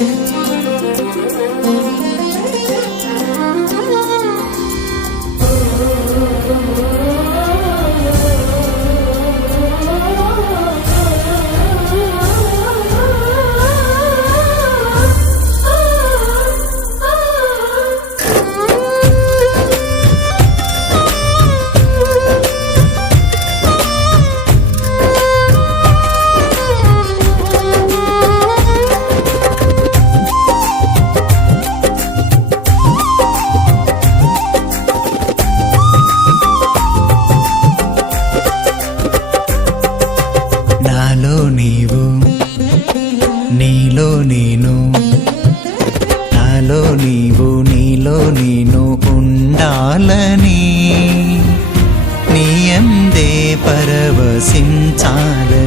it. నాలో నీవు నీలో నేను నాలో నీవు నీలో నేను ఉండాలని. నీయందే పరవశించాలని